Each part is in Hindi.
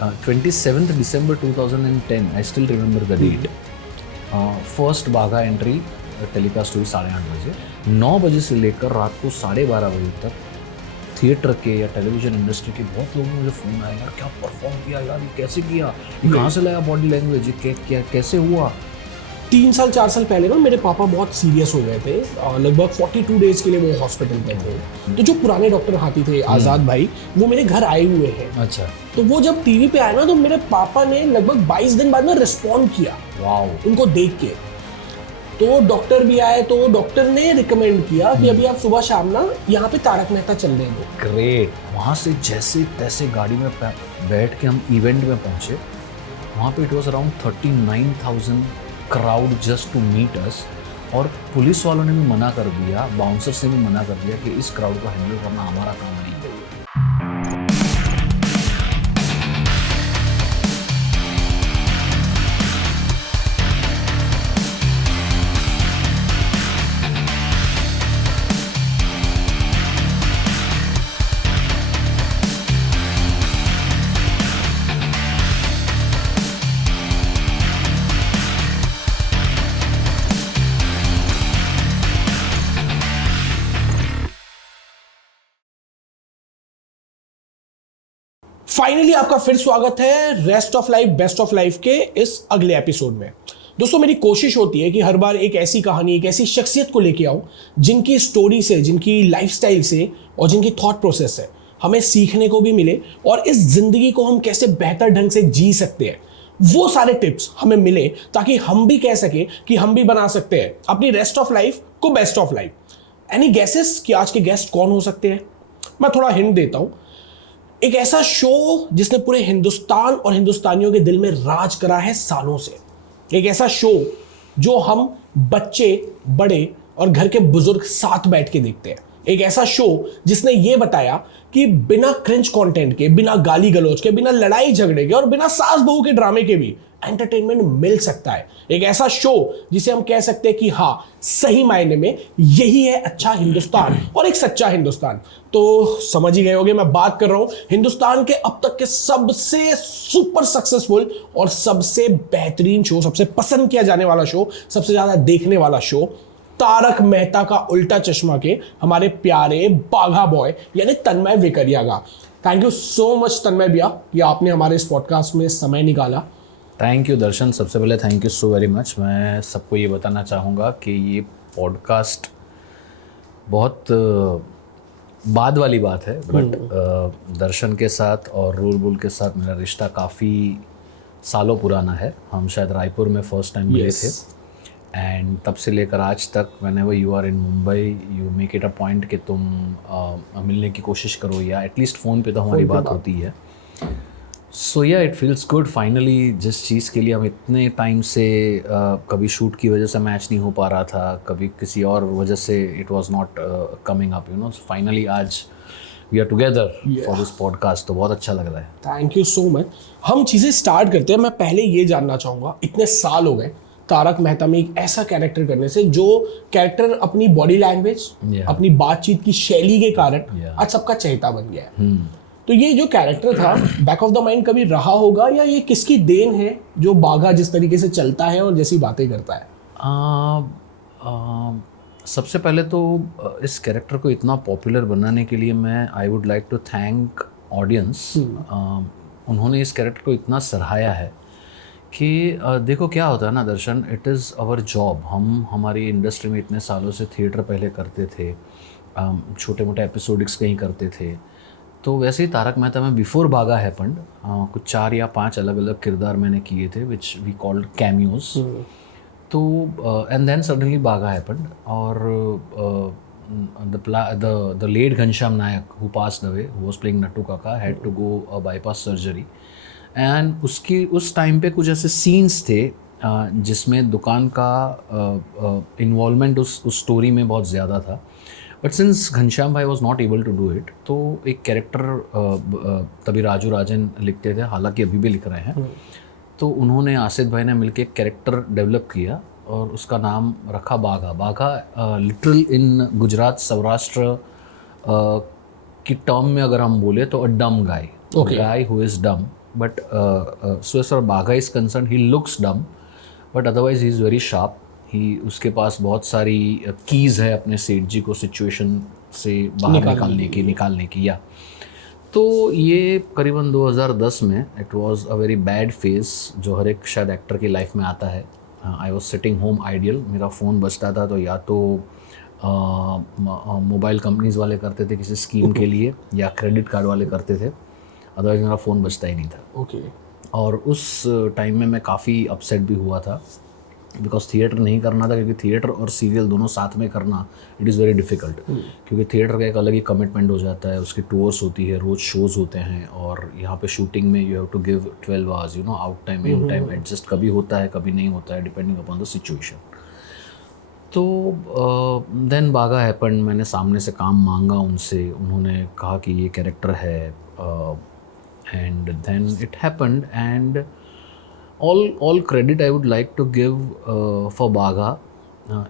27th December 2010, I still remember the date. First Bagha entry telecast हुई 8:30 बजे. 9 बजे से लेकर रात को 12:30 बजे तक थिएटर के या टेलीविज़न इंडस्ट्री के बहुत लोगों ने मुझे फ़ोन आया, यार क्या परफॉर्म किया, यार ये कैसे किया, ये कहाँ से लाया बॉडी लैंग्वेज, क्या कैसे हुआ. 3 साल 4 साल पहले ना मेरे पापा बहुत सीरियस हो गए थे. लगभग 42 डेज के लिए वो हॉस्पिटल में थे. तो जो पुराने डॉक्टर हाथी थे आज़ाद भाई, वो मेरे घर आए हुए हैं. अच्छा. तो वो जब टीवी पे आए ना, तो मेरे पापा ने लगभग 22 दिन बाद में रिस्पॉन्ड किया. वाओ. उनको देख के. तो डॉक्टर भी आए, तो डॉक्टर ने रिकमेंड किया कि अभी आप सुबह शाम ना यहाँ पे तारक मेहता चलने दो. ग्रेट. वहाँ से जैसे तैसे गाड़ी में बैठ के हम इवेंट में पहुँचे. वहाँ पे it was around 39,000 crowd just to meet us. और पुलिस वालों ने भी मना कर दिया, बाउंसर्स ने भी मना कर दिया कि इस क्राउड को हैंडल करना हमारा काम नहीं है. फाइनली आपका फिर स्वागत है rest of life best of life के इस अगले एपिसोड में. दोस्तों, मेरी कोशिश होती है कि हर बार एक ऐसी कहानी, एक ऐसी शख्सियत को लेके आऊं जिनकी स्टोरी से, जिनकी लाइफस्टाइल से और जिनकी थॉट प्रोसेस से हमें सीखने को भी मिले और इस जिंदगी को हम कैसे बेहतर ढंग से जी सकते हैं, वो सारे टिप्स हमें मिले, ताकि हम भी कह सके कि हम भी बना सकते हैं अपनी रेस्ट ऑफ लाइफ को best of life. Any guesses कि आज के गेस्ट कौन हो सकते हैं? मैं थोड़ा हिंट देता हूं. एक ऐसा शो जिसने पूरे हिंदुस्तान और हिंदुस्तानियों के दिल में राज करा है सालों से. एक ऐसा शो जो हम बच्चे, बड़े और घर के बुजुर्ग साथ बैठ के देखते हैं. एक ऐसा शो जिसने ये बताया कि बिना क्रिंज कंटेंट के, बिना गाली गलौज के, बिना लड़ाई झगड़े के और बिना सास बहू के ड्रामे के भी एंटरटेनमेंट मिल सकता है. एक ऐसा शो जिसे हम कह सकते हैं कि हाँ, सही मायने में यही है अच्छा हिंदुस्तान और एक सच्चा हिंदुस्तान. तो समझ ही गए होंगे मैं बात कर रहा हूं हिंदुस्तान के अब तक के सबसे सुपर सक्सेसफुल और सबसे बेहतरीन शो, सबसे पसंद किया जाने वाला शो, सबसे ज्यादा देखने वाला शो, तारक मेहता का उल्टा चश्मा के हमारे प्यारे बाघा बॉय यानी तन्मय वेकरिया का. थैंक यू सो मच तन्मय भैया कि आपने हमारे इस पॉडकास्ट में समय निकाला. थैंक यू दर्शन. सबसे पहले thank you so very much. मैं सबको ये बताना चाहूँगा कि ये पॉडकास्ट बहुत बाद वाली बात है, बट दर्शन के साथ और रोल बुल के साथ मेरा रिश्ता काफ़ी सालों पुराना है. हम शायद रायपुर में फर्स्ट टाइम मिले थे, एंड तब से लेकर आज तक whenever you are in Mumbai, you make it a point कि तुम मिलने की कोशिश करो या एटलीस्ट फ़ोन पे तो हमारी बात होती है. सो या इट फील्स गुड फाइनली. जिस चीज़ के लिए हम इतने टाइम से कभी शूट की वजह से मैच नहीं हो पा रहा था, कभी किसी और वजह से it was not coming up, you know, finally आज we are together for this podcast. तो बहुत अच्छा लग रहा है. Thank you so much. हम चीज़ें स्टार्ट करते हैं. मैं पहले ये जानना चाहूँगा, इतने साल हो गए तारक मेहता में एक ऐसा कैरेक्टर करने से जो कैरेक्टर अपनी बॉडी लैंग्वेज, अपनी बातचीत की शैली के कारण आज सबका चहेता बन गया है. तो ये जो कैरेक्टर था, बैक ऑफ द माइंड कभी रहा होगा या ये किसकी देन है जो बाघा जिस तरीके से चलता है और जैसी बातें करता है? सबसे पहले तो इस कैरेक्टर को इतना पॉपुलर बनाने के लिए मैं I would like to thank audience. उन्होंने इस कैरेक्टर को इतना सराहाया है कि देखो क्या होता है ना दर्शन, इट इज़ आवर जॉब. हम हमारी इंडस्ट्री में इतने सालों से थिएटर पहले करते थे, छोटे मोटे एपिसोडिक्स कहीं करते थे. तो वैसे ही तारक मेहता में बिफोर बाघा हैपेंड कुछ 4 या 5 अलग अलग किरदार मैंने किए थे विच वी कॉल्ड कैमियोज. तो and then suddenly Bagha happened और the late Ghanshyam Nayak who passed away, who was playing Nattu Kaka, had to go a bypass surgery. And उसकी उस टाइम पे कुछ ऐसे सीन्स थे जिसमें दुकान का इन्वॉल्वमेंट उस स्टोरी में बहुत ज़्यादा था. But since Ghanshyam bhai was not able to do it, तो एक कैरेक्टर तभी राजू राजन लिखते थे, हालांकि अभी भी लिख रहे हैं. तो उन्होंने आसिद भाई ने मिलकर एक कैरेक्टर डेवलप किया और उसका नाम रखा बाघा. बाघा लिटरल इन गुजरात सौराष्ट्र की टर्म में अगर हम बोले तो अ डम गाय, गाय हु इज़ डम. But so as far Bagha is concerned, he looks dumb, but otherwise he is very sharp. उसके पास बहुत सारी कीज़ है अपने सेठ जी को सिचुएशन से बाहर निकालने की या तो ये करीबन 2010 में it was a very bad phase जो हर एक शायद एक्टर की लाइफ में आता है. I was sitting home ideal, मेरा फ़ोन बजता था तो या तो मोबाइल कंपनीज वाले करते थे किसी स्कीम के लिए या क्रेडिट कार्ड वाले करते थे, अदरवाइज मेरा फ़ोन बजता ही नहीं था. ओके. और उस टाइम में मैं काफ़ी अपसेट भी हुआ था बिकॉज थिएटर नहीं करना था, क्योंकि थिएटर और सीरियल दोनों साथ में करना इट इज़ वेरी डिफ़िकल्ट. क्योंकि थिएटर का एक अलग ही कमिटमेंट हो जाता है, उसकी टूर्स होती है, रोज़ शोज़ होते हैं, और यहाँ पे शूटिंग में you have to give 12 hours, you know, out time in time adjust कभी होता है कभी नहीं होता है डिपेंडिंग अपॉन द सिचुएशन. तो देन बागा हैपन, मैंने सामने से काम मांगा उनसे, उन्होंने कहा कि ये कैरेक्टर है, and then it happened. And all credit I would like to give for बागा.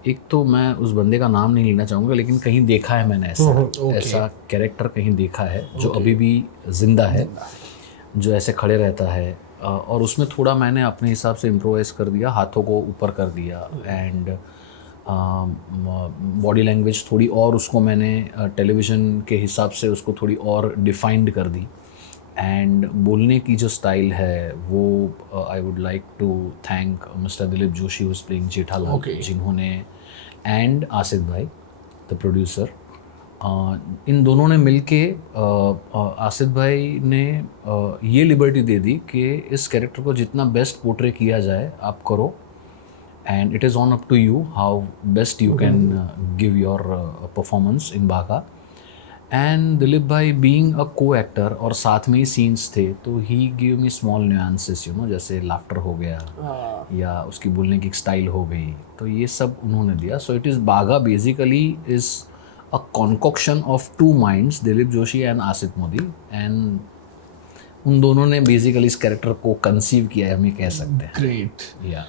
एक तो मैं उस बंदे का नाम नहीं लेना चाहूँगा, लेकिन कहीं देखा है मैंने ऐसा कैरेक्टर कहीं देखा है जो अभी भी जिंदा है, जो ऐसे खड़े रहता है, और उसमें थोड़ा मैंने अपने हिसाब से इम्प्रोवाइज़ कर दिया, हाथों को ऊपर कर दिया, एंड बॉडी लैंग्वेज थोड़ी और उसको मैंने टेलीविज़न के हिसाब से उसको थोड़ी और डिफाइंड कर दी. एंड बोलने की जो स्टाइल है वो I would like to thank mister Dilip Joshi who is playing Jethalal, जिन्होंने, एंड आसिफ भाई द प्रोड्यूसर, इन दोनों ने मिलके आसिफ भाई ने ये लिबर्टी दे दी कि इस कैरेक्टर को जितना बेस्ट पोर्ट्रे किया जाए आप करो, and it is on up to you how best you can give your performance in Bagha. And Dilip भाई बीइंग अ को एक्टर और साथ में ही सीन्स थे, तो he give me small nuances, you know, जैसे लाफ्टर हो गया या उसकी बोलने की स्टाइल हो गई, तो ये सब उन्होंने दिया. सो इट इज़ बागा basically is a concoction of two minds, Dilip Joshi and Asif Modi, and उन दोनों ने बेसिकली इस कैरेक्टर को कंसीव किया है, हम ये कह सकते हैं. ग्रेट. या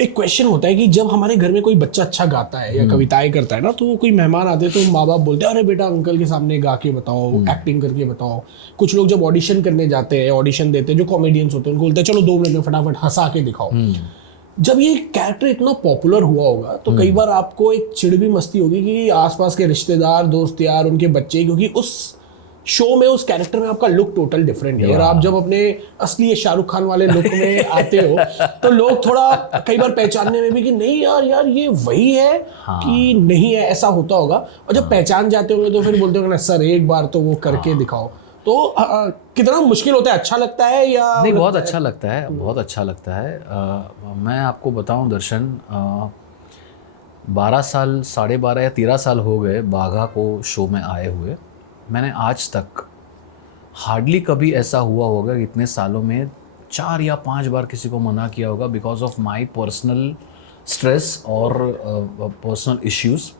एक क्वेश्चन होता है कि जब हमारे घर में कोई बच्चा अच्छा गाता है या कविताएं करता है ना, तो कोई मेहमान आते हैं तो माँ बाप बोलते हैं अरे बेटा अंकल के सामने गा के बताओ, एक्टिंग करके बताओ. कुछ लोग जब ऑडिशन करने जाते हैं, ऑडिशन देते हैं, जो कॉमेडियंस होते हैं उनको बोलते हैं चलो 2 मिनट में फटाफट हंसा के दिखाओ. जब ये कैरेक्टर इतना पॉपुलर हुआ होगा तो कई बार आपको एक चिड़ भी मस्ती होगी कि आसपास के रिश्तेदार, दोस्त यार, उनके बच्चे, क्योंकि उस शो में, उस कैरेक्टर में आपका लुक टोटल डिफरेंट है, और आप जब अपने असली शाहरुख खान वाले लुक में आते हो तो लोग थोड़ा कई बार पहचानने में भी कि नहीं यार ये वही है कि नहीं है, ऐसा होता होगा. और जब पहचान जाते होंगे तो फिर बोलते होंगे ना सर एक बार तो वो करके दिखाओ. तो कितना मुश्किल होता है, अच्छा लगता है या नहीं? बहुत अच्छा लगता है, बहुत अच्छा लगता है. मैं आपको बताऊं दर्शन, 12 साल, 12.5 या 13 साल हो गए बाघा को शो में आए हुए. मैंने आज तक हार्डली कभी ऐसा हुआ होगा कि इतने सालों में 4 या 5 बार किसी को मना किया होगा because of my personal stress और पर्सनल इश्यूज़.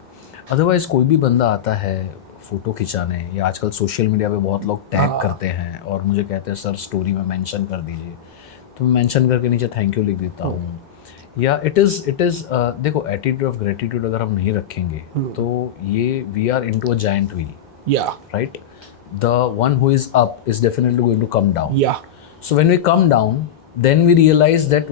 अदरवाइज़ कोई भी बंदा आता है फ़ोटो खिंचाने, या आजकल सोशल मीडिया पे बहुत लोग टैग करते हैं और मुझे कहते हैं सर स्टोरी में मेंशन कर दीजिए, तो मैं मेंशन करके नीचे थैंक यू लिख देता हूँ. या इट इज़ देखो, एटीट्यूड ऑफ ग्रेटिट्यूड अगर हम नहीं रखेंगे तो ये we are into a giant wheel. Yeah. Right? The one who is up is definitely going to come down. Yeah. So when we come down, then we realize that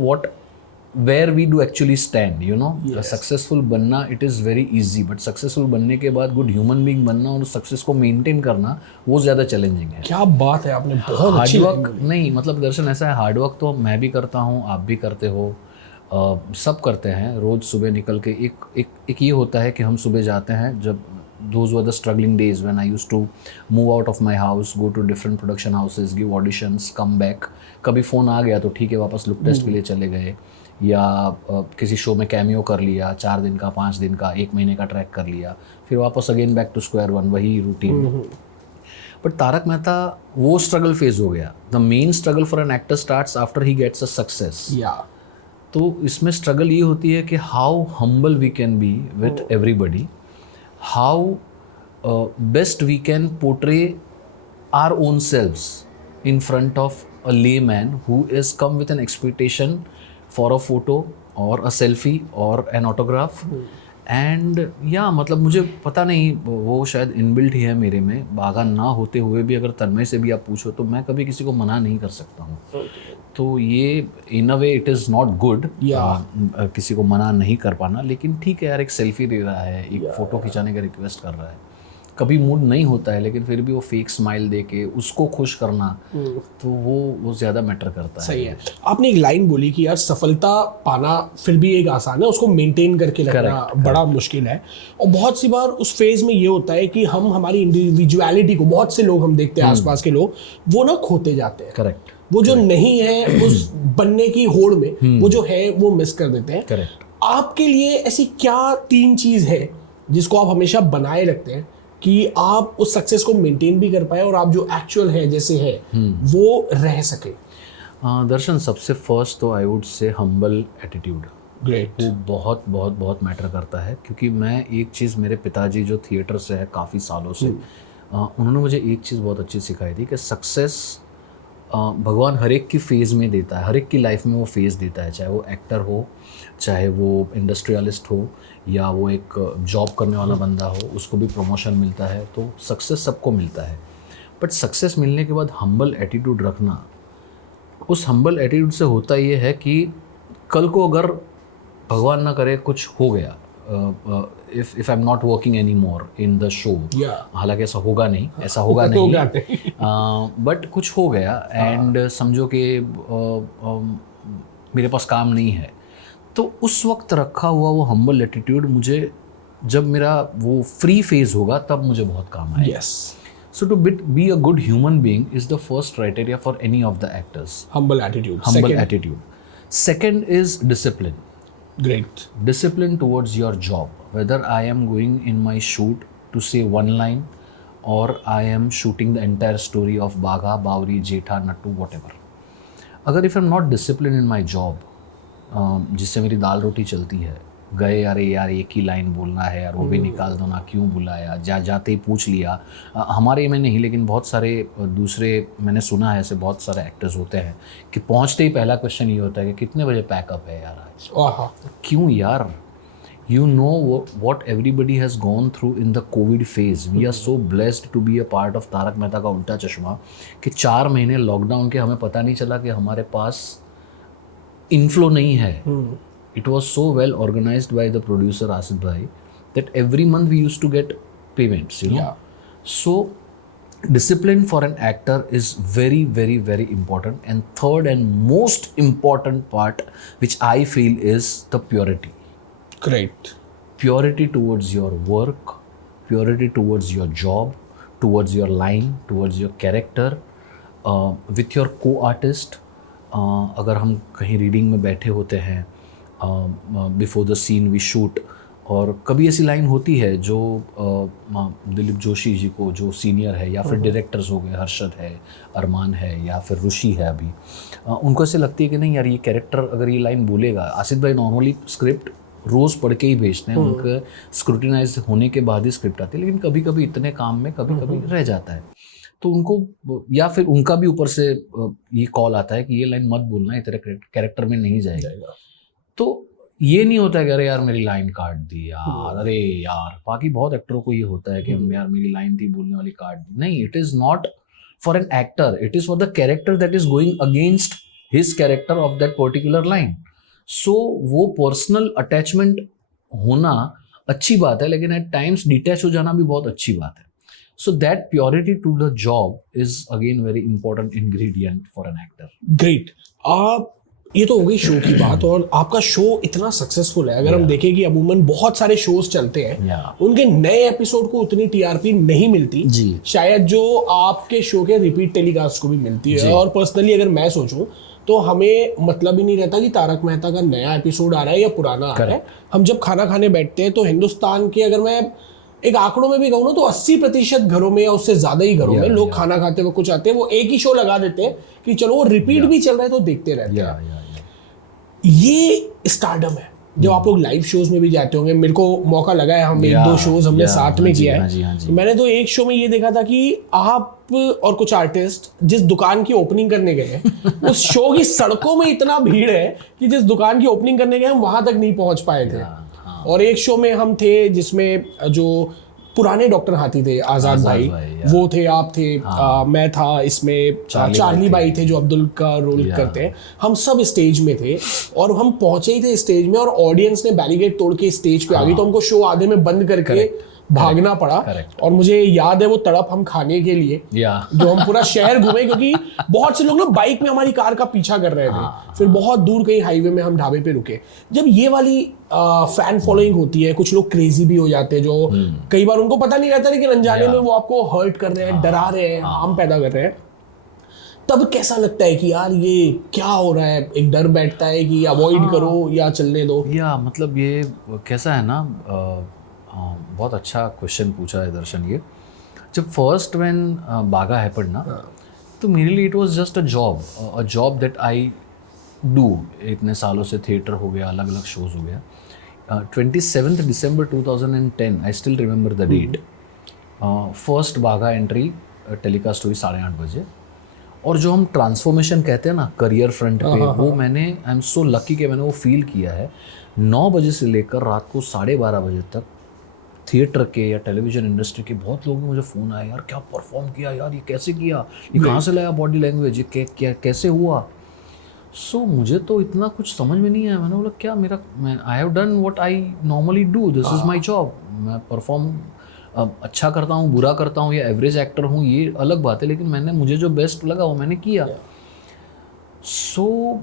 where we do actually stand, you know. Yes. Successful बनना it is very easy, but successful बनने के बाद good human being बनना और सक्सेस को मेंटेन करना वो ज़्यादा चैलेंजिंग है. क्या बात है, आपने बहुत अच्छी हार्ड वर्क नहीं, मतलब दर्शन ऐसा है, हार्ड वर्क तो मैं भी करता हूँ, आप भी करते हो, सब करते हैं. रोज़ सुबह निकल के एक ये होता है कि हम सुबह जाते हैं, जब those were the struggling days when I used to move out of my house, go to different production houses, give auditions, come back. कभी फ़ोन आ गया तो ठीक है, वापस लुक टेस्ट के लिए चले गए, या किसी शो में कैमियो कर लिया, 4 दिन का, 5 दिन का, 1 महीने का ट्रैक कर लिया, फिर वापस again back to square one, वही रूटीन. बट तारक मेहता वो स्ट्रगल फेज हो गया. The main struggle for an actor starts after he gets a success. तो इसमें स्ट्रगल ये होती है कि how humble we can be with everybody, how best we can portray our own selves in front of a layman who is come with an expectation for a photo or a selfie or an autograph, and या मतलब मुझे पता नहीं, वो शायद इनबिल्ट ही है मेरे में। बागा ना होते हुए भी अगर तन्मय से भी आप पूछो तो मैं कभी किसी को मना नहीं कर सकता हूँ। तो ये in a way it is not good किसी को मना नहीं कर पाना, लेकिन ठीक है यार, एक सेल्फी दे रहा है, एक फ़ोटो खिंचाने का रिक्वेस्ट कर रहा है, कभी मूड नहीं होता है लेकिन फिर भी वो फेक स्माइल दे के उसको खुश करना, तो वो ज़्यादा मैटर करता है। सही है। आपने एक लाइन बोली कि यार सफलता पाना फिर भी एक आसान है, उसको मेंटेन करके रखना बड़ा मुश्किल है। और बहुत सी बार उस फेज में ये होता है कि हम हमारी इंडिविजुअलिटी को, बहुत से लोग हम देखते हैं आसपास के लोग, वो ना खोते जाते हैं। करेक्ट। वो जो नहीं है उस बनने की होड़ में, वो जो है वो मिस कर देते हैं। करेक्ट। आपके लिए ऐसी क्या 3 चीज है जिसको आप हमेशा बनाए रखते हैं कि आप उस सक्सेस को मेंटेन भी कर पाए और आप जो एक्चुअल है जैसे है वो रह सके? दर्शन, सबसे फर्स्ट तो I would say humble attitude. Great. वो बहुत बहुत बहुत मैटर करता है, क्योंकि मैं एक चीज़, मेरे पिताजी जो थिएटर से है काफ़ी सालों से, उन्होंने मुझे एक चीज़ बहुत अच्छी सिखाई थी कि सक्सेस भगवान हर एक की फेज़ में देता है, हर एक की लाइफ में वो फेज़ देता है, चाहे वो एक्टर हो, चाहे वो इंडस्ट्रियलिस्ट हो, या वो एक जॉब करने वाला बंदा हो, उसको भी प्रमोशन मिलता है, तो सक्सेस सबको मिलता है। बट सक्सेस मिलने के बाद हम्बल एटीट्यूड रखना, उस हम्बल एटीट्यूड से होता ये है कि कल को अगर भगवान ना करे कुछ हो गया, if I am not working any more in the show, हालांकि ऐसा होगा नहीं, बट कुछ हो गया एंड समझो कि मेरे पास काम नहीं है, तो उस वक्त रखा हुआ वो हम्बल एटीट्यूड मुझे, जब मेरा वो फ्री फेज होगा तब मुझे बहुत काम आएगा। So to be a good human being is the first criteria for any of the actors. Humble attitude. Second is discipline. Great. Discipline towards your job. Whether I am going in my shoot to say one line or I am shooting the entire story of Bagha, Bawri, Jetha, Nattu, whatever. अगर if I'm not disciplined in my job, जिससे मेरी दाल रोटी चलती है, गए अरे यार एक ही लाइन बोलना है यार, वो भी निकाल दो ना, क्यों बुलाया, जाते ही पूछ लिया। हमारे में नहीं, लेकिन बहुत सारे दूसरे मैंने सुना है, ऐसे बहुत सारे एक्टर्स होते हैं कि पहुंचते ही पहला क्वेश्चन ये होता है कि कितने बजे पैकअप है यार आज। क्यों यार? You know what everybody has gone through in the COVID phase. We are so blessed to be a part of Tarak Mehta का उल्टा चश्मा, कि 4 महीने लॉकडाउन के हमें पता नहीं चला कि हमारे पास इनफ्लो नहीं है। It was so well organized by the producer Asit Bhai that every month we used to get payments, you know. So discipline for an actor is very, very, very important. And third and most important part, which I feel, is the purity. Great. Purity towards your work, purity towards your job, towards your line, towards your character, with your co-artist. अगर हम कहीं रीडिंग में बैठे होते हैं, before the scene we shoot, और कभी ऐसी लाइन होती है जो दिलीप जोशी जी को, जो सीनियर है, या फिर डायरेक्टर्स हो गए, हर्षद है, अरमान है, या फिर ऋषि है अभी, उनको ऐसे लगती है कि नहीं यार ये कैरेक्टर अगर ये लाइन बोलेगा। आसित भाई नॉर्मली स्क्रिप्ट रोज़ पढ़ के ही भेजते हैं, उनके स्क्रूटिनाइज होने के बाद ही स्क्रिप्ट आती है, लेकिन कभी कभी इतने काम में कभी कभी रह जाता है, तो उनको, या फिर उनका भी ऊपर से ये कॉल आता है कि ये लाइन मत बोलना, ये तेरे कैरेक्टर में नहीं जाएगा। तो ये नहीं होता है कि अरे यार मेरी लाइन काट दी यार, अरे यार, बाकी बहुत एक्टरों को ये होता है कि यार मेरी लाइन थी बोलने वाली, काट दी। नहीं, it is not for an actor, it is for the character that is going against his character of that particular line. So वो पर्सनल अटैचमेंट होना अच्छी बात है, लेकिन एट टाइम्स डिटैच हो जाना भी बहुत अच्छी बात है। So that purity to the job is again very important ingredient for an actor. Great. ये तो हो गई शो की बात, और आपका शो इतना सक्सेसफुल है, अगर हम देखें कि अमूमन बहुत सारे शोज चलते हैं, उनके नए एपिसोड को उतनी टीआरपी नहीं मिलती जी, शायद जो आपके शो के रिपीट टेलीकास्ट को भी मिलती है। और पर्सनली अगर मैं सोचूं तो हमें मतलब ही नहीं रहता कि तारक मेहता का नया एपिसोड आ रहा है या पुराना आ रहा है। हम जब खाना खाने बैठते हैं तो हिंदुस्तान के, अगर मैं एक आंकड़ों में भी कहूँ ना, तो 80% घरों में या उससे ज्यादा ही घरों में लोग खाना खाते हुए कुछ आते हैं, वो एक ही शो लगा देते हैं कि चलो वो रिपीट भी चल रहा है तो देखते रहते हैं। ये स्टारडम है। जब आप लोग लाइव शोज में भी जाते होंगे, मेरे को मौका लगा है, हम 1-2 शोज हमने साथ में किया है। मैंने तो एक शो में ये देखा था कि आप और कुछ आर्टिस्ट जिस दुकान की ओपनिंग करने गए हैं, उस शो की सड़कों में इतना भीड़ है कि जिस दुकान की ओपनिंग करने गए हम वहां तक नहीं पहुंच पाए थे। और एक शो में हम थे जिसमें जो पुराने डॉक्टर हाथी थे, आजाद भाई, वो थे, आप थे, मैं था, इसमें चार्ली भाई थे जो अब्दुल का रोल करते हैं। हम सब स्टेज में थे और हम पहुंचे ही थे स्टेज में और ऑडियंस ने बैरिकेड तोड़ के स्टेज पे आ गई, तो हमको शो आधे में बंद करके भागना पड़ा। और मुझे याद है वो तड़प हम खाने के लिए जो हम पूरा शहर घूमे, क्योंकि बहुत से लोग ना बाइक में हमारी कार का पीछा कर रहे थे। फिर बहुत दूर कहीं हाईवे में हम ढाबे पे रुके। जब ये वाली फैन फॉलोइंग होती है, कुछ लोग क्रेजी भी हो जाते हैं जो कई बार उनको पता नहीं रहता, लेकिन अनजाने में वो आपको हर्ट कर रहे हैं, डरा रहे हैं, हार्म पैदा कर रहे हैं। तब कैसा लगता है कि यार ये क्या हो रहा है? एक डर बैठता है कि अवॉइड करो या चलने दो, या मतलब ये कैसा है ना, बहुत अच्छा क्वेश्चन पूछा है दर्शन। ये जब फर्स्ट व्हेन बागा हैपेंड ना, तो मेरे लिए it was just a job that I do. इतने सालों से थिएटर हो गया, अलग अलग शोज हो गया। 27 दिसंबर 2010 I still remember the date. First Bagha entry telecast हुई 8:30 बजे। और जो हम ट्रांसफॉर्मेशन कहते हैं ना करियर फ्रंट पे, वो मैंने, आई एम सो लकी कि मैंने वो फील किया है। 9 बजे से लेकर रात को 12:30 बजे तक थिएटर के या टेलीविज़न इंडस्ट्री के बहुत लोगों के मुझे फ़ोन आया, यार क्या परफॉर्म किया, यार ये कैसे किया, ये कहाँ से लाया बॉडी लैंग्वेज, ये क्या कैसे हुआ। सो मुझे तो इतना कुछ समझ में नहीं आया। मैंने बोला क्या मैं I have done what I normally do, this is my job. मैं परफॉर्म अच्छा करता हूँ, बुरा करता हूँ, या एवरेज एक्टर हूँ, ये अलग बात है, लेकिन मुझे जो बेस्ट लगा वो मैंने किया। सो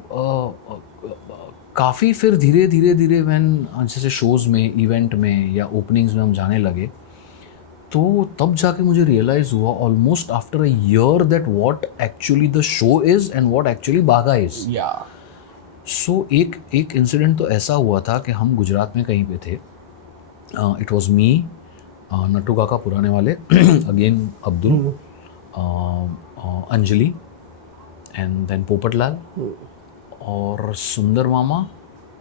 काफ़ी फिर धीरे धीरे जैसे शोज़ में, इवेंट में या ओपनिंग्स में हम जाने लगे, तो तब जाके मुझे रियलाइज़ हुआ almost after a year that what actually the show is and what actually बागा इज़। सो एक इंसिडेंट तो ऐसा हुआ था कि हम गुजरात में कहीं पे थे। It was me, Nattu Kaka पुराने वाले, again Abdul, Anjali, and then Popatlal और सुंदर मामा।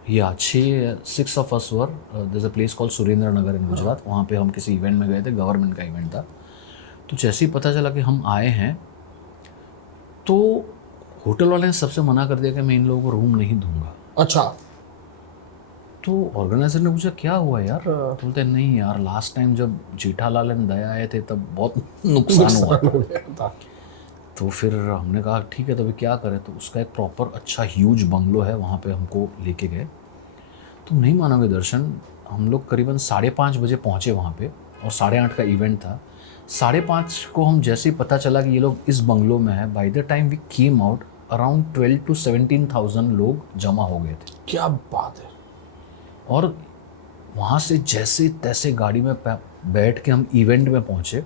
या 6 of us were, there's a place called Surendra नगर इन गुजरात। वहाँ पे हम किसी इवेंट में गए थे, गवर्नमेंट का इवेंट था। तो जैसे ही पता चला कि हम आए हैं, तो होटल वाले ने सबसे मना कर दिया कि मैं इन लोगों को रूम नहीं दूंगा। अच्छा। तो ऑर्गेनाइजर ने पूछा क्या हुआ यार? तो बोलते नहीं यार, लास्ट टाइम जब जेठालाल एंड दया आए थे तब बहुत नुकसान हुआ था। तो फिर हमने कहा ठीक है, तो अभी क्या करें? तो उसका एक प्रॉपर अच्छा ह्यूज बंगलो है, वहाँ पे हमको लेके गए। तुम नहीं मानोगे दर्शन, हम लोग करीबन 5:30 बजे पहुँचे वहाँ पे, और 8:30 का इवेंट था। 5:30 को हम जैसे ही पता चला कि ये लोग इस बंगलो में है, by the time we came out around 12 to 17,000 लोग जमा हो गए थे। क्या बात है। और वहाँ से जैसे तैसे गाड़ी में बैठ के हम इवेंट में पहुँचे।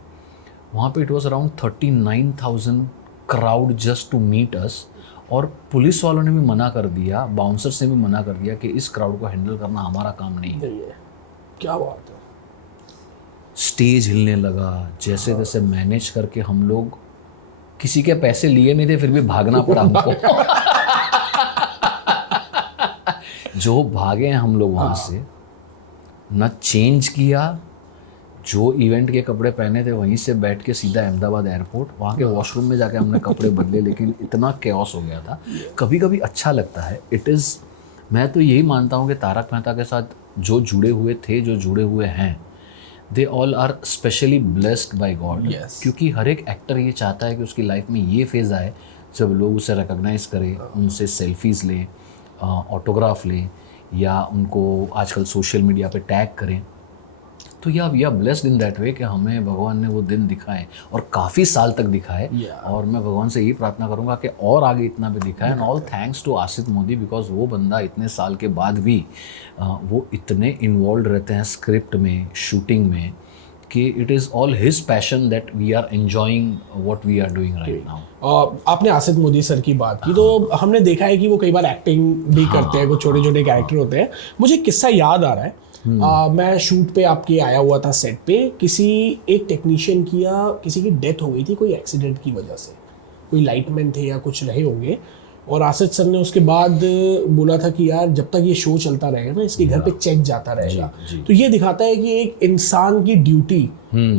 वहाँ पे it was around 39,000 crowd just to meet us. और पुलिस वालों ने भी मना कर दिया, बाउंसर्स ने भी मना कर दिया कि इस क्राउड को हैंडल करना हमारा काम नहीं है। क्या बात है। स्टेज हिलने लगा, जैसे तैसे मैनेज करके हम लोग, किसी के पैसे लिए नहीं थे फिर भी भागना पड़ा हमको। जो भागे हैं हम लोग वहाँ से, न चेंज किया, जो इवेंट के कपड़े पहने थे वहीं से बैठ के सीधा अहमदाबाद एयरपोर्ट, वहाँ के वॉशरूम में जाके हमने कपड़े बदले। लेकिन इतना कैओस हो गया था। कभी कभी अच्छा लगता है। मैं तो यही मानता हूँ कि तारक मेहता के साथ जो जुड़े हुए थे, जो जुड़े हुए हैं, they all are specially blessed by God. क्योंकि हर एक एक्टर ये चाहता है कि उसकी लाइफ में ये फेज़ आए जब लोग उसे रिकॉग्नाइज करें, उनसे सेल्फीज़ लें, ऑटोग्राफ लें, या उनको आजकल सोशल मीडिया पे टैग करें। तो या we are blessed in that way कि हमें भगवान ने वो दिन दिखाए, और काफ़ी साल तक दिखाए। और मैं भगवान से यही प्रार्थना करूँगा कि और आगे इतना भी दिखाए। And all thanks to Asit Modi, because वो बंदा इतने साल के बाद भी वो इतने इन्वॉल्व रहते हैं स्क्रिप्ट में, शूटिंग में, कि it is all his passion that we are enjoying what we are doing right now. आपने आसित मोदी सर की बात की, तो हमने देखा है कि वो कई बार एक्टिंग भी करते हैं, कुछ छोटे छोटे कैरेक्टर होते हैं। मुझे किस्सा याद आ रहा है। मैं शूट पे आपके आया हुआ था सेट पे, एक टेक्नीशियन की या किसी की डेथ हो गई थी कोई एक्सीडेंट की वजह से, कोई लाइटमैन थे या कुछ रहे होंगे। और आसित सर ने उसके बाद बोला था कि यार जब तक ये शो चलता रहेगा ना, इसके घर पे चेक जाता रहेगा। तो ये दिखाता है कि एक इंसान की ड्यूटी,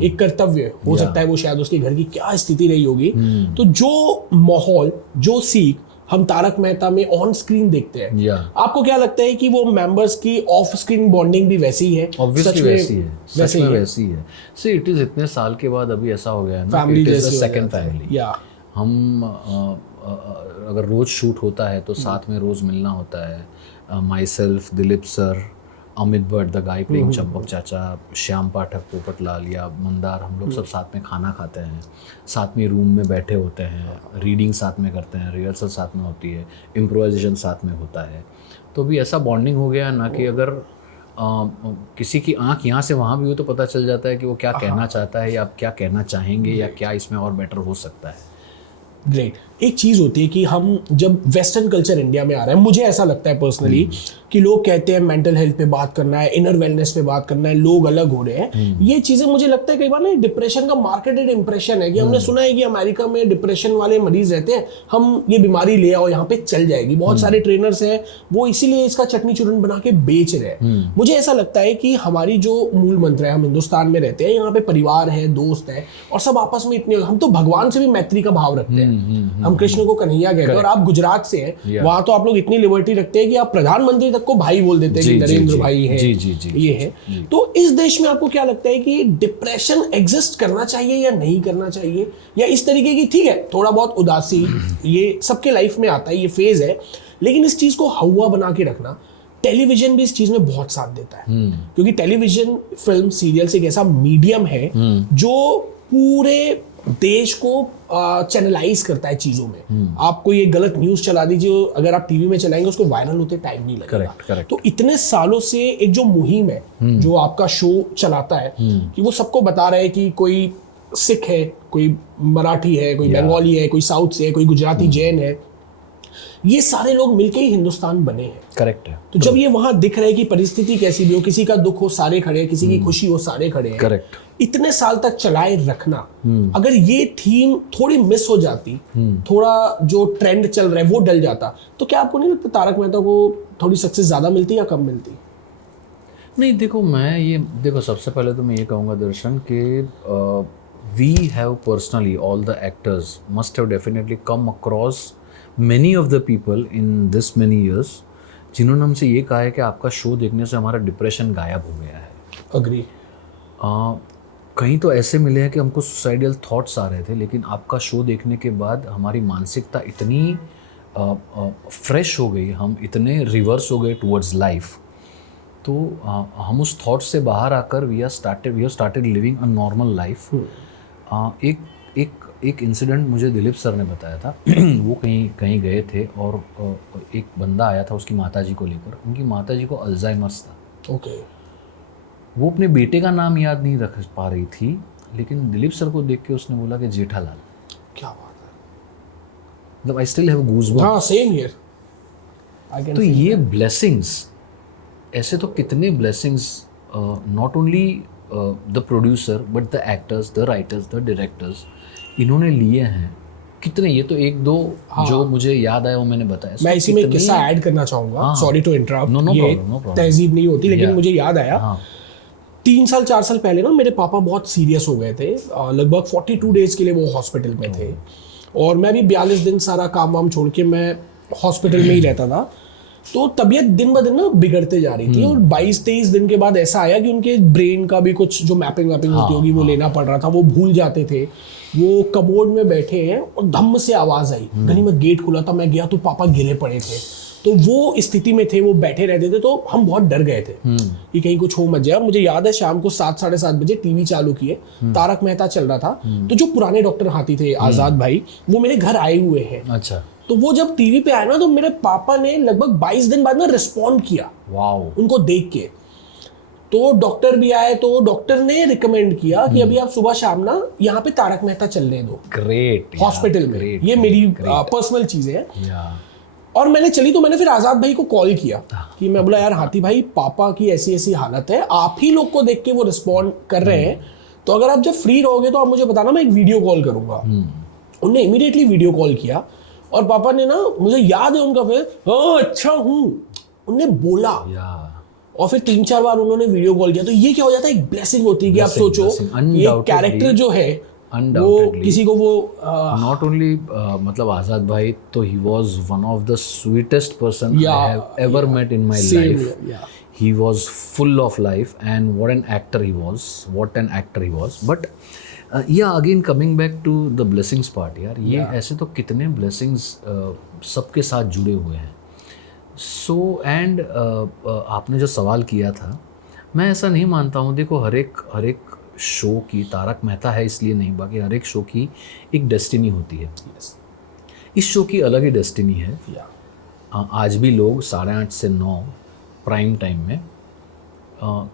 एक कर्तव्य हो सकता है, वो शायद उसके घर की क्या स्थिति रही होगी, तो जो माहौल, जो सीख हम तारक मेहता में ऑन स्क्रीन देखते हैं। या आपको क्या लगता है कि वो मेंबर्स की ऑफ स्क्रीन बॉन्डिंग भी वैसी ही है? ऑब्वियसली वैसी है, सच में ही है? वैसी है। सी इट इज इतने साल के बाद अभी ऐसा हो गया है ना, फैमिली इट इज जैसी अ हो सेकंड जाता है। फैमिली। या हम अगर रोज शूट होता है तो साथ में रोज मिलना होता है। My self, Dilip sir, Amit Bhatt the guy playing Champak चाचा, श्याम पाठक, पोपटलाल या मंदार, हम लोग सब साथ में खाना खाते हैं, साथ में रूम में बैठे होते हैं, रीडिंग साथ में करते हैं, रिहर्सल साथ में होती है, इम्प्रोवाइजेशन साथ में होता है। तो भी ऐसा बॉन्डिंग हो गया है ना कि अगर किसी की आंख यहाँ से वहाँ भी हो तो पता चल जाता है कि वो क्या कहना चाहता है या आप क्या कहना चाहेंगे या क्या इसमें और बेटर हो सकता है। ग्रेट। एक चीज़ होती है कि हम जब वेस्टर्न कल्चर इंडिया में आ रहा है, मुझे ऐसा लगता है पर्सनली कि लोग कहते हैं मेंटल हेल्थ पे बात करना है, इनर वेलनेस पे बात करना है, लोग अलग हो रहे हैं। ये चीज़ें मुझे लगता है कई बार ना डिप्रेशन का मार्केटेड इंप्रेशन है कि हमने सुना है कि अमेरिका में डिप्रेशन वाले मरीज रहते हैं, हम ये बीमारी ले आओ यहाँ पे चल जाएगी। बहुत सारे ट्रेनर्स हैं वो इसीलिए इसका चटनी चूरन बना के बेच रहे हैं। मुझे ऐसा लगता है कि हमारी जो मूल मंत्र है, हम हिंदुस्तान में रहते हैं, यहाँ पे परिवार है, दोस्त है और सब आपस में इतने, हम तो भगवान से भी मैत्री का भाव रखते हैं। हम कृष्ण को कन्हैया कहते हैं और आप गुजरात से हैं, वहां तो आप लोग इतनी लिबर्टी रखते हैं कि आप प्रधानमंत्री तक को भाई बोल देते हैं कि नरेंद्र भाई है, ये है। तो इस देश में आपको क्या लगता है कि डिप्रेशन एग्जिस्ट करना चाहिए या नहीं करना चाहिए, या इस तरीके की ठीक है थोड़ा बहुत उदासी ये सबके लाइफ में आता है, ये फेज है, लेकिन इस चीज को हवा बना के रखना, टेलीविजन भी इस चीज में बहुत साथ देता है क्योंकि टेलीविजन, फिल्म, सीरियल्स एक ऐसा मीडियम है जो पूरे देश को चैनलाइज करता है चीजों में। आप कोई एक गलत न्यूज चला दीजिए, अगर आप टीवी में चलाएंगे उसको वायरल होते टाइम नहीं लगेगा। करेक्ट। तो इतने सालों से एक जो मुहिम है जो आपका शो चलाता है कि वो सबको बता रहा है कि कोई सिख है, कोई मराठी है, कोई बंगाली है, कोई साउथ से है, कोई गुजराती जैन है, ये सारे लोग मिलके ही हिंदुस्तान बने हैं। करेक्ट है। तो जब ये वहां दिख रहा है कि परिस्थिति कैसी भी हो, किसी का दुख हो सारे खड़े हैं, किसी की खुशी हो सारे खड़े हैं, करेक्ट, इतने साल तक चलाए रखना, अगर ये थीम थोड़ी मिस हो जाती, थोड़ा जो ट्रेंड चल रहा है वो डल जाता, तो क्या आपको नहीं लगता तारक मेहता को थोड़ी सक्सेस ज्यादा मिलती या कम मिलती? नहीं देखो सबसे पहले तो मैं ये कहूँगा दर्शन कि we have personally all the actors must have definitely come across many of the people in this many years जिन्होंने हमसे ये कहा है कि आपका शो देखने से हमारा डिप्रेशन गायब हो गया है। अग्री। कहीं तो ऐसे मिले हैं कि हमको सुसाइडल थॉट्स आ रहे थे, लेकिन आपका शो देखने के बाद हमारी मानसिकता इतनी फ्रेश हो गई, हम इतने रिवर्स हो गए टुवर्ड्स लाइफ, तो हम उस थॉट से बाहर आकर we have started living a normal life. एक इंसिडेंट मुझे दिलीप सर ने बताया था। वो कहीं गए थे और एक बंदा आया था उसकी माताजी को लेकर। उनकी माताजी को अल्जाइमर्स था। ओके। वो अपने बेटे का नाम याद नहीं रख पा रही थी, लेकिन दिलीप सर को देख के उसने बोला कि जेठालाल। क्या बात है। मतलब आई स्टिल हैव गूज़बम्प्स। हाँ, सेम हियर। तो ये ब्लेसिंग्स, ऐसे तो कितने blessings not only the producer but the actors, the writers, the directors इन्होंने लिए हैं कितने। ये तो एक दो जो मुझे याद आया वो मैंने बताया। मैं इसी में एक किस्सा ऐड करना चाहूंगा, सॉरी टू इंटरप्ट, ये तहजीब नहीं होती लेकिन मुझे याद आया। 3 साल 4 साल पहले ना मेरे पापा बहुत सीरियस हो गए थे, लगभग 42 डेज के लिए वो हॉस्पिटल में थे और मैं भी 42 दिन सारा काम वाम छोड़ के मैं हॉस्पिटल में ही रहता था। तो तबीयत दिन ब दिन ना बिगड़ते जा रही थी और 22-23 दिन के बाद ऐसा आया कि उनके ब्रेन का भी कुछ जो मैपिंग होती होगी वो लेना पड़ रहा था, वो भूल जाते थे। वो कबोर्ड में बैठे हैं और धम्म से आवाज़ आई, गनीमत गेट खुला था, मैं गया तो पापा गिरे पड़े थे। तो वो स्थिति में थे, वो बैठे रहते थे, तो हम बहुत डर गए थे कि कहीं कुछ हो मत जाए। मुझे याद है शाम को 7 साढ़े 7 बजे टीवी चालू किए, तारक मेहता चल रहा था। तो जो पुराने डॉक्टर हाथी थे आजाद भाई, वो मेरे घर आए हुए हैं। अच्छा। तो वो जब टीवी पे आया ना तो मेरे पापा ने लगभग 22 दिन बाद ना रिस्पॉन्ड किया। वाओ। उनको देख के। तो डॉक्टर भी आए, तो डॉक्टर ने रिकमेंड किया कि अभी आप सुबह शाम ना यहाँ पे तारक मेहता चलने दो। ग्रेट। हॉस्पिटल में। ये मेरी पर्सनल चीजें हैं। और मैंने फिर आजाद भाई को कॉल किया कि मैं बोला यार हाथी भाई, पापा की ऐसी ऐसी हालत है, आप ही लोग को देख के वो रिस्पॉन्ड कर रहे हैं, तो अगर आप जब फ्री रहोगे तो आप मुझे बताना, मैं एक वीडियो कॉल करूंगा। उन्होंने इमीडिएटली वीडियो कॉल किया और पापा ने ना, मुझे याद है उनका फिर, हाँ अच्छा हूँ उन्होंने बोला। और फिर 3-4 बार उन्होंने वीडियो कॉल किया। तो ये क्या हो जाता है, एक ब्लेसिंग होती है कि आप सोचो ये कैरेक्टर जो है Undoubtedly. किसी को वो Not only मतलब आज़ाद भाई तो he was one of the sweetest person I have ever met in my life. yeah. He was full of life and what an actor he was. What an actor he was. But yeah, again coming back to the blessings part यार, ये ऐसे तो कितने blessings सबके साथ जुड़े हुए हैं. So and आपने जो सवाल किया था, मैं ऐसा नहीं मानता हूँ. देखो हर एक शो की, तारक मेहता है इसलिए नहीं, बाकी हर एक शो की एक डेस्टिनी होती है. इस शो की अलग ही डेस्टिनी है. आज भी लोग 8:30 से 9 प्राइम टाइम में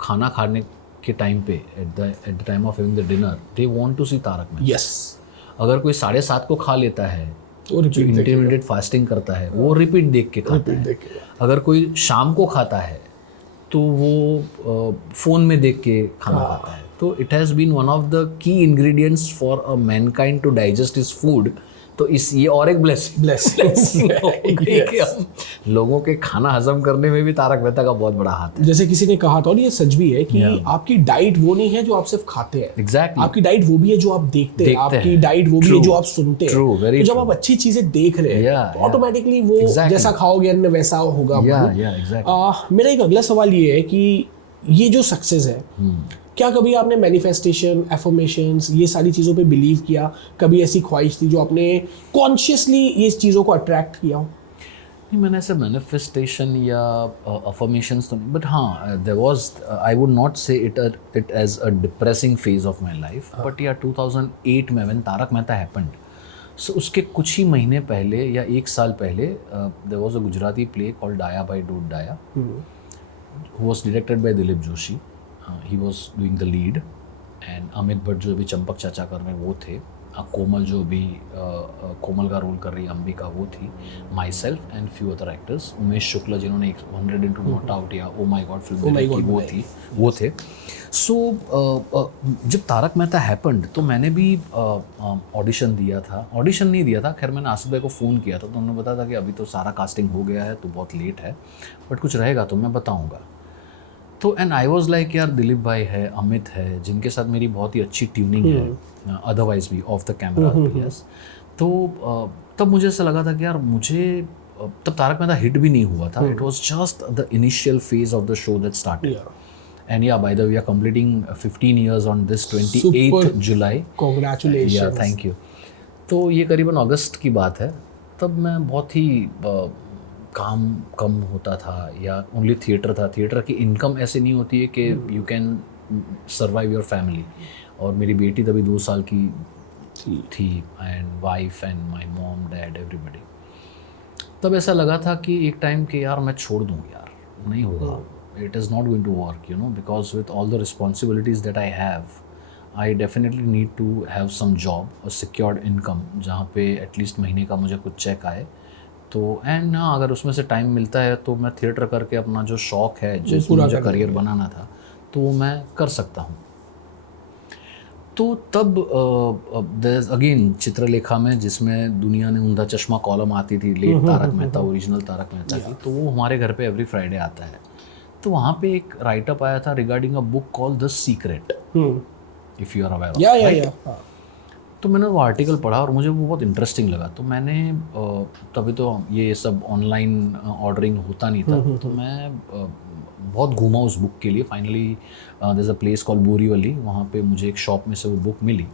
खाना खाने के टाइम पे at the time of having the dinner they want to see Tarak Mehta. Yes. अगर कोई 7:30 को खा लेता है, वो जो इंटरमीडिएट फास्टिंग करता है, वो रिपीट देख के खाता है. अगर कोई शाम को खाता है तो वो फ़ोन में देख के खाना खाता है. तो it has been one of the key ingredients for a mankind to digest his food. तो इस ये और एक ब्लेसिंग कि हम लोगों के खाना हजम करने में भी तारक मेहता का बहुत बड़ा हाथ है. जैसे किसी ने कहा था, और ये सच भी है, कि आपकी डाइट वो नहीं है जो आप सिर्फ खाते हैं. एग्जैक्टली. आपकी डाइट वो भी है जो आप देखते हैं. आपकी डाइट वो भी है जो आप सुनते हैं. तो जब आप अच्छी चीजें देख रहे हैं तो ऑटोमेटिकली वो जैसा खाओगे अन्न वैसा होगा. मेरा एक अगला सवाल ये है कि ये जो सक्सेस है, क्या कभी आपने मैनिफेस्टेशन, एफर्मेशंस, ये सारी चीज़ों पे बिलीव किया? कभी ऐसी ख्वाहिश थी जो आपने कॉन्शियसली ये चीज़ों को अट्रैक्ट किया हो? नहीं, मैंने ऐसे मैनिफेस्टेशन या अफर्मेशंस तो नहीं, बट हाँ there was, I would not say it as a depressing phase of my life, but या 2008 में when Tarak Mehta happened, so उसके कुछ ही महीने पहले या एक साल पहले there was a Gujarati play called डाया बाय डूड डाया, who was directed by Dilip Joshi. He was doing the lead and Amit Bhatt जो भी चंपक चाचा कर रहे वो थे, कोमल जो भी कोमल का रोल कर रही अंबिका वो थी, my self and few other actors, Umesh Shukla जिन्होंने 102 नॉट आउट या ओ माई गॉड फिल्म की वो थे. सो जब तारक मेहता हैपेंड तो मैंने भी ऑडिशन दिया था. ऑडिशन नहीं दिया था, खैर मैंने आसिफ भाई को फ़ोन किया था तो उन्होंने बताया था कि अभी तो सारा कास्टिंग हो गया है तो बहुत लेट है, बट कुछ रहेगा तो मैं बताऊँगा. तो एंड आई वॉज लाइक यार दिलीप भाई है, अमित है, जिनके साथ मेरी बहुत ही अच्छी ट्यूनिंग है अदरवाइज भी ऑफ द कैमरा. यस. तो तब मुझे ऐसा लगा था कि यार मुझे, तब तारक मेहता हिट भी नहीं हुआ था. It was just the initial phase of the show that started. And yeah by the way we are completing 15 years on this 28th July. Congratulations. Yeah thank you. तो ये करीबन अगस्त की बात है. तब मैं बहुत ही काम कम होता था या ओनली थिएटर था. थिएटर की इनकम ऐसे नहीं होती है कि you can survive your family. और मेरी बेटी तभी 2 साल की थी and wife and my mom dad everybody. तब ऐसा लगा था कि एक टाइम के यार मैं छोड़ दूँ यार, नहीं होगा, it is not going to work, you know, because with all the responsibilities that I have, I definitely need to have some job, a secured income, जहाँ पे एटलीस्ट महीने का मुझे कुछ चेक आए. तो एंड हाँ, अगर उसमें से टाइम मिलता है तो मैं थिएटर करके अपना जो शौक़ है, जिसमें मुझे करियर बनाना था, तो वो मैं कर सकता हूँ. तो तब अगेन चित्रलेखा में, जिसमें दुनिया ने ऊंधा चश्मा कॉलम आती थी, लेट तारक मेहता, ओरिजिनल तारक मेहता की, तो वो हमारे घर पे एवरी फ्राइडे आता है. तो वहाँ पे एक राइटअप आया था regarding a book called the secret, if you are aware of. तो मैंने वो आर्टिकल पढ़ा और मुझे वो बहुत इंटरेस्टिंग लगा. तो मैंने तभी तो ये सब ऑनलाइन ऑर्डरिंग होता नहीं था, तो मैं बहुत घूमा उस बुक के लिए. Finally there is a place called Borivali, वहाँ पे मुझे एक शॉप में से वो बुक मिली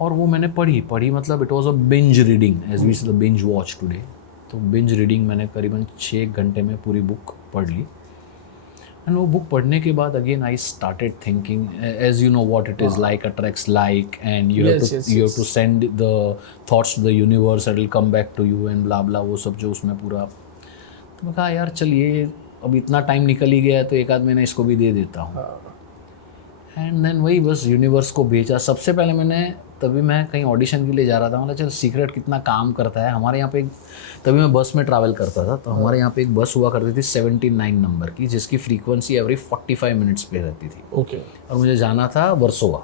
और वो मैंने पढ़ी. मतलब it was a binge reading, as we say the binge watch today. तो बिंज रीडिंग मैंने करीबन 6 घंटे में पूरी बुक पढ़ ली. एंड वो बुक पढ़ने के बाद again I started thinking, as you know what it is, like attracts like, and you have to send the thoughts to the universe, it will come back to you and blah blah, वो सब जो उसमें पूरा. तो मैं कहा यार चलिए अब इतना टाइम निकल ही गया तो एक आध महीना इसको भी दे देता हूँ. एंड देन वही बस यूनिवर्स को भेजा. सबसे पहले मैंने, तभी मैं कहीं ऑडिशन के लिए जा रहा था, मतलब चल सीक्रेट कितना काम करता है. हमारे यहाँ पे तभी मैं बस में ट्रैवल करता था, तो हमारे यहाँ पे एक बस हुआ करती थी 79 नंबर की, जिसकी फ्रीक्वेंसी एवरी 45 मिनट्स पे रहती थी. ओके. और मुझे जाना था वर्सोवा.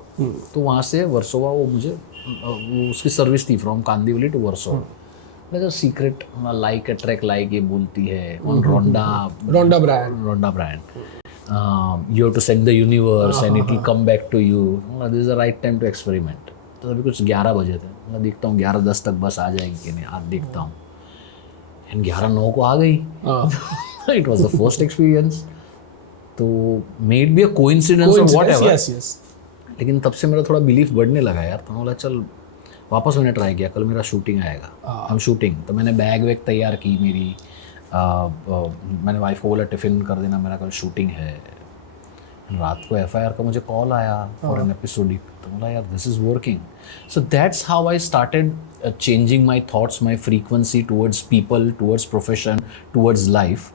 तो वहाँ से वर्सोवा वो मुझे, वो उसकी सर्विस थी फ्रॉम कांदिवली टू वर्सोवा. जो सीक्रेट लाइक अट्रैक्ट लाइक ये बोलती है on Rhonda Byrne, you have to send the universe and it will come back to you. This is the right time to experiment. तो अभी कुछ 11 बजे थे, मैं देखता हूँ 11:10 तक बस आ जाएगी कि नहीं, आज देखता हूँ, एंड 11:09 को आ गई। It was the first experience, तो मेड बी अ कोइंसिडेंस और वॉट एवर, लेकिन तब से मेरा थोड़ा बिलीफ बढ़ने लगा यार। तो मैं बोला चल वापस मैंने ट्राई किया, कल मेरा शूटिंग आएगा, हम शूटिंग, तो मैंने बैग वैग तैयार की मेरी, मैंने वाइफ को बोला टिफ़िन कर देना, मेरा कल शूटिंग है। रात को FIR का मुझे कॉल आया फॉर एन एपिसोड, तो बोला यार this is working. So that's how I started changing my thoughts, my frequency towards people, towards profession, towards life.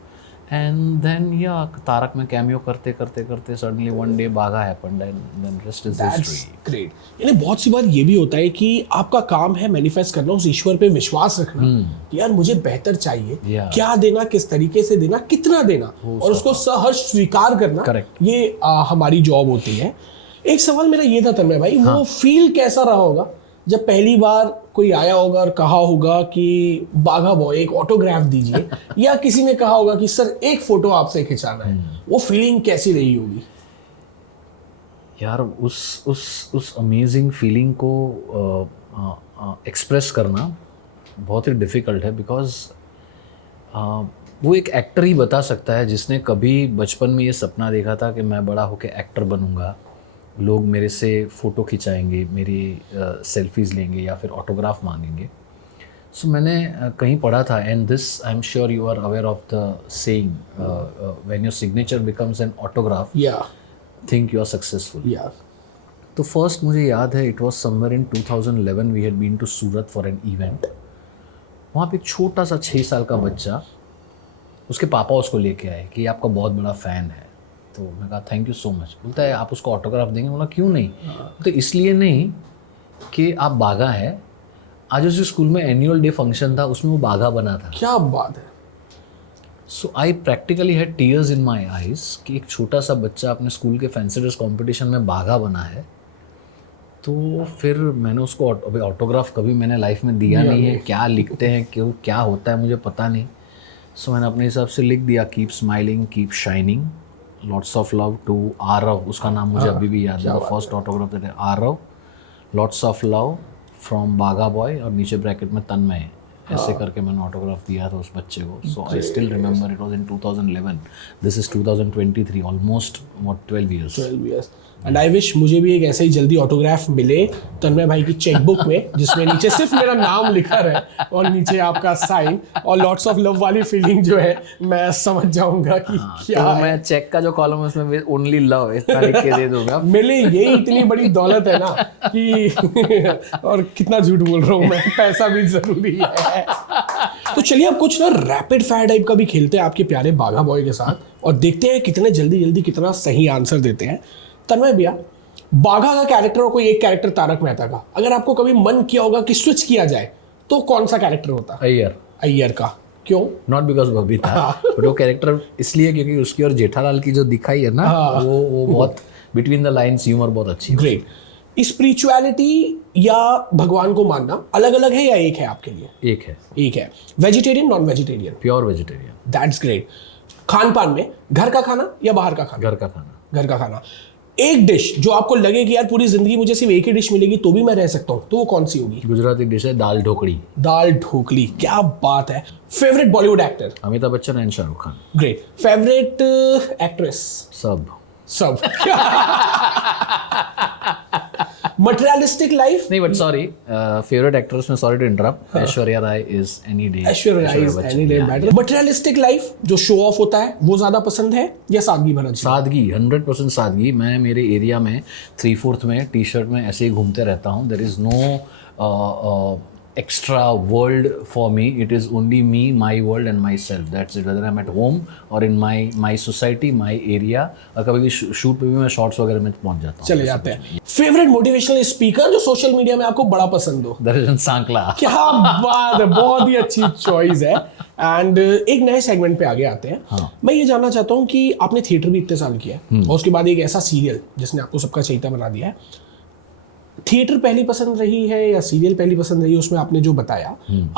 And then या तारक में कैमियो करते करते करते suddenly one day Bagha happened and then rest is history. Great. यानी बहुत सी बार ये भी होता है कि आपका काम है मैनिफेस्ट करना, उस ईश्वर पे विश्वास रखना कि यार मुझे बेहतर चाहिए, क्या देना, किस तरीके से देना, कितना देना, और उसको सहर्ष स्वीकार करना। Correct. ये हमारी जॉब होती है। एक सवाल मेरा ये था तन्मय भाई, वो फील कैसा रहा होगा जब पहली बार कोई आया होगा और कहा होगा कि बाघा बॉय एक ऑटोग्राफ दीजिए या किसी ने कहा होगा कि सर एक फोटो आपसे खिंचाना है, वो फीलिंग कैसी रही होगी? यार उस अमेजिंग फीलिंग को एक्सप्रेस करना बहुत ही डिफ़िकल्ट है, बिकॉज वो एक एक्टर ही बता सकता है जिसने कभी बचपन में ये सपना देखा था कि मैं बड़ा होकर एक्टर बनूंगा, लोग मेरे से फ़ोटो खिंचाएंगे, मेरी सेल्फीज़ लेंगे या फिर ऑटोग्राफ मांगेंगे। सो मैंने कहीं पढ़ा था, and this I am sure you are aware of the saying, when your signature becomes an autograph, think you are successful. तो फर्स्ट मुझे याद है, it was somewhere in 2011, we had been to Surat for an event. वहाँ पे एक छोटा सा 6 साल का बच्चा, उसके पापा उसको लेके आए कि आपका बहुत बड़ा फ़ैन है। तो मैं कहा थैंक यू सो मच। बोलता है आप उसको ऑटोग्राफ देंगे? बोला क्यों नहीं? तो इसलिए नहीं कि आप बाघा है, आज उस स्कूल में एनुअल डे फंक्शन था, उसमें वो बाघा बना था। क्या बात है। So I practically had tears in my eyes कि एक छोटा सा बच्चा अपने स्कूल के फैंसी ड्रेस कॉम्पिटिशन में बाघा बना है। तो फिर मैंने उसको अभी ऑटोग्राफ कभी मैंने लाइफ में दिया नहीं है, क्या लिखते हैं, क्यों, क्या होता है मुझे पता नहीं। सो मैंने अपने हिसाब से लिख दिया, keep smiling keep shining, lots of love to Aarav, उसका नाम मुझे अभी भी याद है, first autograph that Aarav, lots of love from Bagha boy, और नीचे ब्रैकेट में तन्मय, ऐसे करके मैंने ऑटोग्राफ दिया था उस बच्चे को। So I still remember, it was in 2011, this is 2023, almost 12 years। And I wish मुझे भी एक ऐसे ही जल्दी ऑटोग्राफ मिले तन्मय भाई की चेकबुक में, जिसमें नीचे सिर्फ मेरा नाम लिखा रहे और नीचे आपका साइन, और लॉट्स ऑफ लव वाली फीलिंग जो है मैं समझ जाऊंगा कि क्या तो है। मैं चेक का जो कॉलम है उसमें ओनली लव इतना लिख के दे दूंगा। मिले यही इतनी बड़ी दौलत है ना कि और कितना झूठ बोल रहा हूँ मैं, पैसा भी जरूरी है। तो चलिए अब कुछ ना रैपिड फायर टाइप का भी खेलते हैं आपके प्यारे बाघा बॉय के साथ, और देखते हैं कितने जल्दी जल्दी कितना सही आंसर देते हैं। तन्मय भैया, बाघा का कैरेक्टर और कोई एक कैरेक्टर तारक मेहता का, अगर आपको कभी मन किया होगा कि स्विच किया जाए तो कौन सा कैरेक्टर होता? अय्यर का। क्यों? नॉट बिकॉज बबीता, बट वो कैरेक्टर इसलिए क्योंकि उसकी और जेठालाल की जो दिखाई है ना, वो बहुत बिटवीन द लाइन्स ह्यूमर बहुत अच्छी है। ग्रेट। स्पिरिचुअलिटी या भगवान को मानना अलग अलग है या एक है आपके लिए? एक है। Vegetarian non vegetarian? Pure vegetarian. That's great. Khan पान में घर का खाना या बाहर का खाना? घर का खाना। एक डिश जो आपको लगे कि यार पूरी जिंदगी मुझे सिर्फ एक ही डिश मिलेगी तो भी मैं रह सकता हूँ, तो वो कौन सी होगी? गुजराती डिश है दाल ढोकड़ी। दाल ढोकली, क्या बात है। Favourite Bollywood actor? Amitabh Bachchan and Shahrukh Khan. Great. Favourite actress? सब। Materialistic life? नहीं, बट सॉरी, फेवरेट एक्ट्रेस में sorry to interrupt, Aishwarya Rai is any day better. Materialistic life जो शो ऑफ होता है वो ज्यादा पसंद है या सादगी भरा? सादगी, 100% सादगी। मैं मेरे एरिया में 3/4 में टी शर्ट में ऐसे ही घूमते रहता हूँ। There is no extra world for me, it is only me, my world and myself, that's it, whether I'm at home or in my society, my area, और कभी भी शूट पे भी मैं शॉर्ट्स वगैरह में पहुंच जाता हूँ। चले जाते हैं। फेवरेट मोटिवेशनल स्पीकर जो सोशल मीडिया में आपको बड़ा पसंद हो? दर्शन सांकला। क्या बात है, बहुत ही अच्छी चॉइस है। एंड एक नए सेगमेंट पे आगे आते हैं। मैं ये जानना चाहता हूँ कि आपने थिएटर भी इतने साल किया है और उसके बाद एक ऐसा सीरियल जिसने आपको सबका चहेता बना दिया है, थिएटर पहली पसंद रही है या सीरियल पहली पसंद रही है, उसमें आपने जो बताया,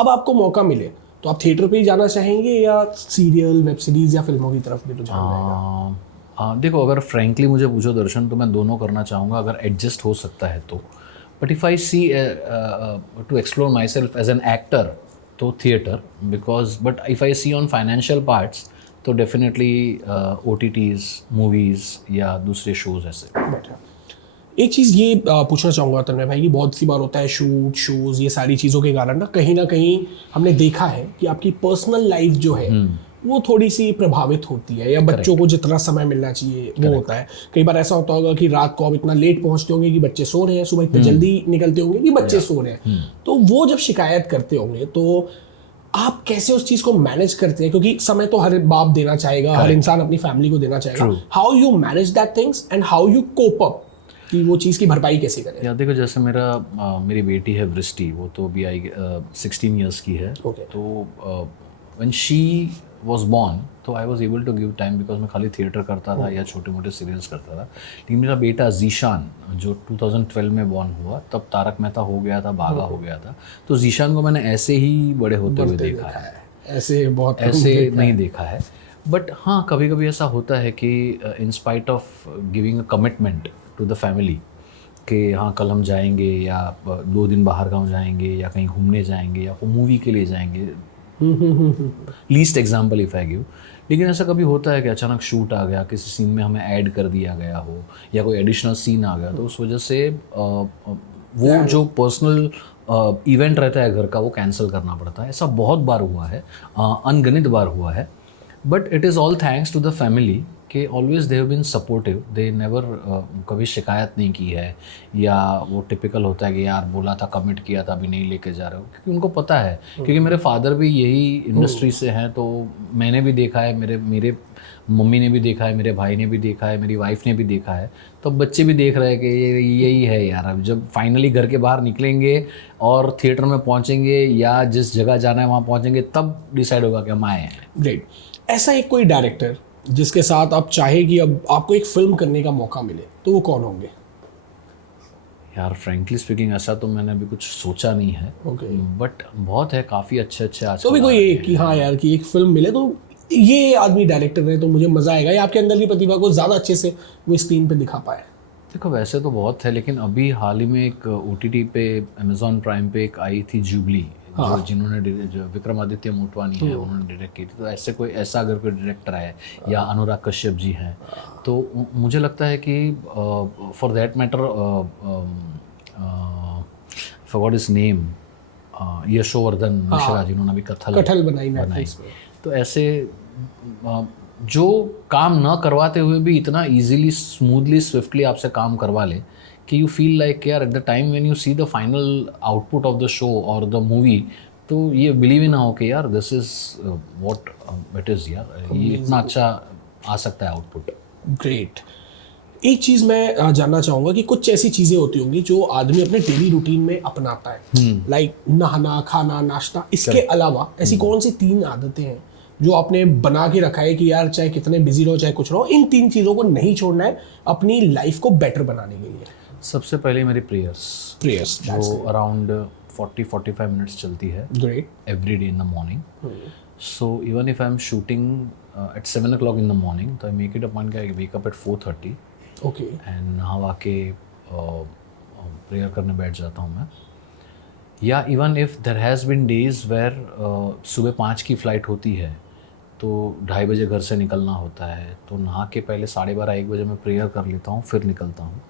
अब आपको मौका मिले तो आप थिएटर पे ही जाना चाहेंगे या सीरियल, वेब सीरीज या फिल्मों की तरफ भी रुझान रहेगा? देखो, अगर फ्रैंकली मुझे पूछो दर्शन, तो मैं दोनों करना चाहूँगा अगर एडजस्ट हो सकता है तो। But if I see to explore myself as an actor, तो theater, because but if I see on financial parts, तो definitely OTTs, movies या दूसरे shows ऐसे. बेटर। एक चीज़ ये पूछना चाहूँगा तन्मय भाई कि बहुत सी बार होता है शूट शोज़ ये सारी चीज़ों के कारण ना कहीं हमने देखा है कि आपकी पर्सनल लाइफ जो है वो थोड़ी सी प्रभावित होती है, या बच्चों को जितना समय मिलना चाहिए वो होता है। कई बार ऐसा होता होगा कि रात को आप इतना लेट पहुंचते होंगे कि बच्चे सो रहे हैं, सुबह इतने जल्दी निकलते होंगे कि बच्चे सो रहे हैं, तो वो जब शिकायत करते होंगे तो आप कैसे उस चीज़ को मैनेज करते हैं? क्योंकि समय तो हर बाप देना चाहेगा, हर इंसान अपनी फैमिली को देना चाहेगा। How you manage that things and how you cope up कि वो चीज़ की भरपाई कैसे करें? या देखो, जैसे मेरी बेटी है वृष्टि, वो तो अभी 16 ईयर्स की है. तो व्हेन शी वॉज बॉर्न तो I was able to give time, because मैं खाली थिएटर करता था या छोटे मोटे सीरियल्स करता था. लेकिन मेरा बेटा जीशान जो 2012 में बॉर्न हुआ, तब तारक मेहता हो गया था, बागा हो गया था. तो जीशान को मैंने ऐसे ही बड़े होते हुए देखा है, ऐसे नहीं देखा है. बट हाँ, कभी कभी ऐसा होता है कि in spite of giving a commitment to the family कि हाँ कल हम जाएंगे, या 2 दिन बाहर गाँव जाएंगे, या कहीं घूमने जाएंगे, या मूवी के लिए जाएंगे, least example if I give. लेकिन ऐसा कभी होता है कि अचानक शूट आ गया, किसी सीन में हमें ऐड कर दिया गया हो, या कोई एडिशनल सीन आ गया, तो उस वजह से वो जो पर्सनल इवेंट रहता है घर का, वो कैंसिल करना पड़ता है. ऐसा बहुत बार हुआ है, अनगिनत बार हुआ है. But it is all thanks to the family कि always they have been supportive. They never कभी शिकायत नहीं की है, या वो टिपिकल होता है कि यार बोला था, कमिट किया था, अभी नहीं लेके जा रहे हो. क्योंकि उनको पता है, क्योंकि मेरे फादर भी यही इंडस्ट्री से हैं, तो मैंने भी देखा है, मेरे मम्मी ने भी देखा है, मेरे भाई ने भी देखा है, मेरी वाइफ ने भी देखा है. तो बच्चे भी देख रहे हैं कि यही है यार. अब जब फाइनली घर के बाहर निकलेंगे और थिएटर में पहुंचेंगे, या जिस जगह जाना है वहाँ पहुंचेंगे, तब डिसाइड होगा कि हम आए हैं. ग्रेट. ऐसा एक कोई डायरेक्टर जिसके साथ आप चाहे कि अब आपको एक फिल्म करने का मौका मिले, तो वो कौन होंगे? यार फ्रेंकली स्पीकिंग ऐसा तो मैंने अभी कुछ सोचा नहीं है. बट बहुत है, काफ़ी अच्छे आज. तो भी कोई एक कि हाँ यार कि एक फिल्म मिले तो ये आदमी डायरेक्टर है तो मुझे मज़ा आएगा, या आपके अंदर की प्रतिभा को ज़्यादा अच्छे से वो स्क्रीन पे दिखा पाए? देखो, वैसे तो बहुत है, लेकिन अभी हाल ही में एक OTT पे अमेजॉन प्राइम पे एक आई थी जुबली, जिन्होंने जो विक्रमादित्य मोटवानी है, उन्होंने डायरेक्ट की थी. तो ऐसा अगर कोई डायरेक्टर है, या अनुराग कश्यप जी हैं, तो मुझे लगता है कि for that matter forgot his name, Yashovardhan Mishra, जिन्होंने अभी कथल बनाई. तो ऐसे जो काम न करवाते हुए भी इतना इजीली, स्मूथली, स्विफ्टली आपसे काम करवा ले कि यू फील लाइक यार eight the time when you see the final output of the show और द मूवी, तो ये बिलीव ही ना हो कि यार this is what it is. यार ये इतना अच्छा आ सकता है आउटपुट. ग्रेट. एक चीज़ मैं जानना चाहूँगा कि कुछ ऐसी चीज़ें होती होंगी जो आदमी अपने डेली रूटीन में अपनाता है, लाइक नहाना, खाना, नाश्ता. इसके अलावा ऐसी कौन सी 3 आदतें हैं जो आपने बना के रखा है कि यार चाहे कितने बिजी रहो, चाहे कुछ रहो, इन 3 चीज़ों को नहीं छोड़ना है अपनी लाइफ को बेटर बनाने के लिए? सबसे पहले मेरी प्रेयर्स जो अराउंड 40-45 मिनट्स चलती है. Great. Every day in the morning. So even if I am shooting at 7 o'clock in the morning, तो I make it a point I wake up at 4:30. Okay. And नहा के प्रेयर करने बैठ जाता हूँ मैं. Yeah even if there has been days where सुबह 5 की फ़्लाइट होती है, तो 2:30 बजे घर से निकलना होता है, तो नहा के पहले 12:30-1 बजे मैं प्रेयर कर लेता हूँ, फिर निकलता हूँ.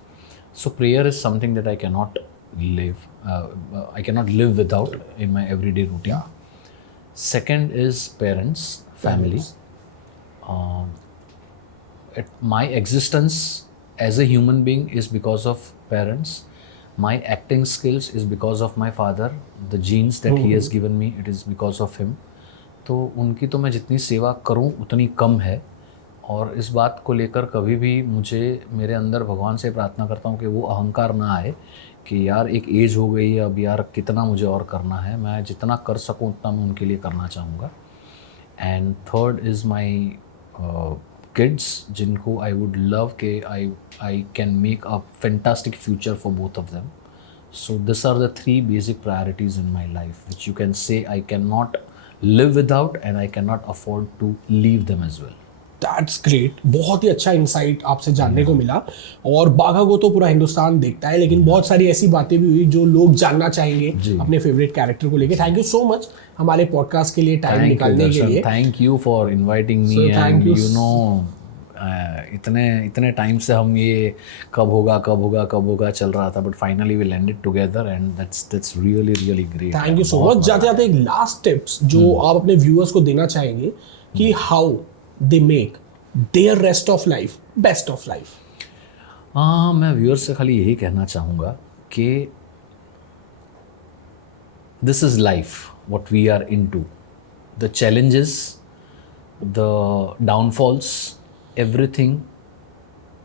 So prayer is something that I can not live without in my every day routine. Second is parents, family. My existence as a human being is because of parents. My acting skills is because of my father. The genes that he has given me, it is because of him. तो उनकी तो मैं जितनी सेवा करूं उतनी कम है. और इस बात को लेकर कभी भी मेरे अंदर भगवान से प्रार्थना करता हूं कि वो अहंकार ना आए कि यार एक एज हो गई है, अब यार कितना मुझे और करना है. मैं जितना कर सकूं उतना मैं उनके लिए करना चाहूँगा. And third is my kids, जिनको I would love कि I can make a fantastic future for both of them. So these are the 3 basic priorities in my life, which you can say I cannot live without, and I cannot afford to leave them as well. That's great, बहुत ही अच्छा इंसाइट आपसे जानने को मिला। और बाघा को तो पूरा हिंदुस्तान देखता है, लेकिन बहुत सारी ऐसी बातें भी हुई जो लोग जानना चाहेंगे अपने फेवरेट कैरेक्टर को लेके। थैंक यू सो मच हमारे पॉडकास्ट के लिए टाइम निकालने के लिए। Thank you for inviting me and you know इतने टाइम से हम ये कब होगा चल रहा था, but finally we landed together and that's really great. Thank you so much. जाते जाते एक लास्ट टिप्स जो आप अपने व्यूअर्स को देना चाहेंगे कि how they make their rest of life best of life. हाँ, मैं व्यूअर्स से खाली यही कहना चाहूँगा कि this is life what we are into, the challenges, the downfalls, everything,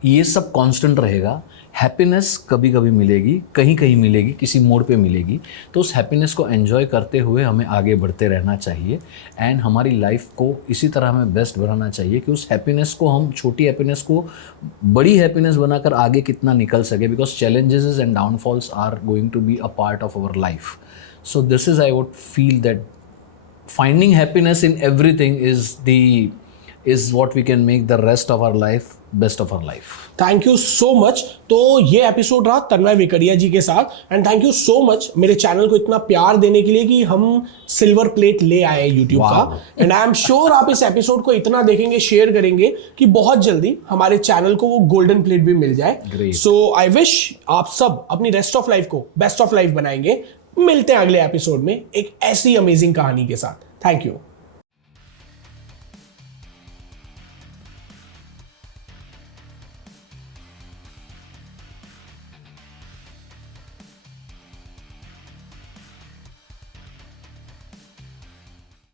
ये सब कांस्टेंट रहेगा। हैप्पीनेस कभी कभी मिलेगी, कहीं कहीं मिलेगी, किसी मोड़ पे मिलेगी, तो उस हैप्पीनेस को एंजॉय करते हुए हमें आगे बढ़ते रहना चाहिए। एंड हमारी लाइफ को इसी तरह हमें बेस्ट बनाना चाहिए कि उस हैप्पीनेस को हम, छोटी हैप्पीनेस को बड़ी हैप्पीनेस बनाकर आगे कितना निकल सके, because challenges and downfalls are going to be a part of our life. So this is, I would feel that finding happiness in everything is what we can make the rest of our life best of our life. Thank you so much. तो ये एपिसोड रहा तन्मय वेकरिया जी के साथ। And thank you so much मेरे चैनल को इतना प्यार देने के लिए कि हम सिल्वर प्लेट ले आए यूट्यूब का। एंड आई एम श्योर आप इस एपिसोड को इतना देखेंगे, शेयर करेंगे कि बहुत जल्दी हमारे चैनल को वो गोल्डन प्लेट भी मिल जाए। सो आई विश आप सब अपनी रेस्ट ऑफ लाइफ को बेस्ट ऑफ लाइफ बनाएंगे। मिलते हैं अगले एपिसोड में एक ऐसी अमेजिंग कहानी के साथ। Thank you.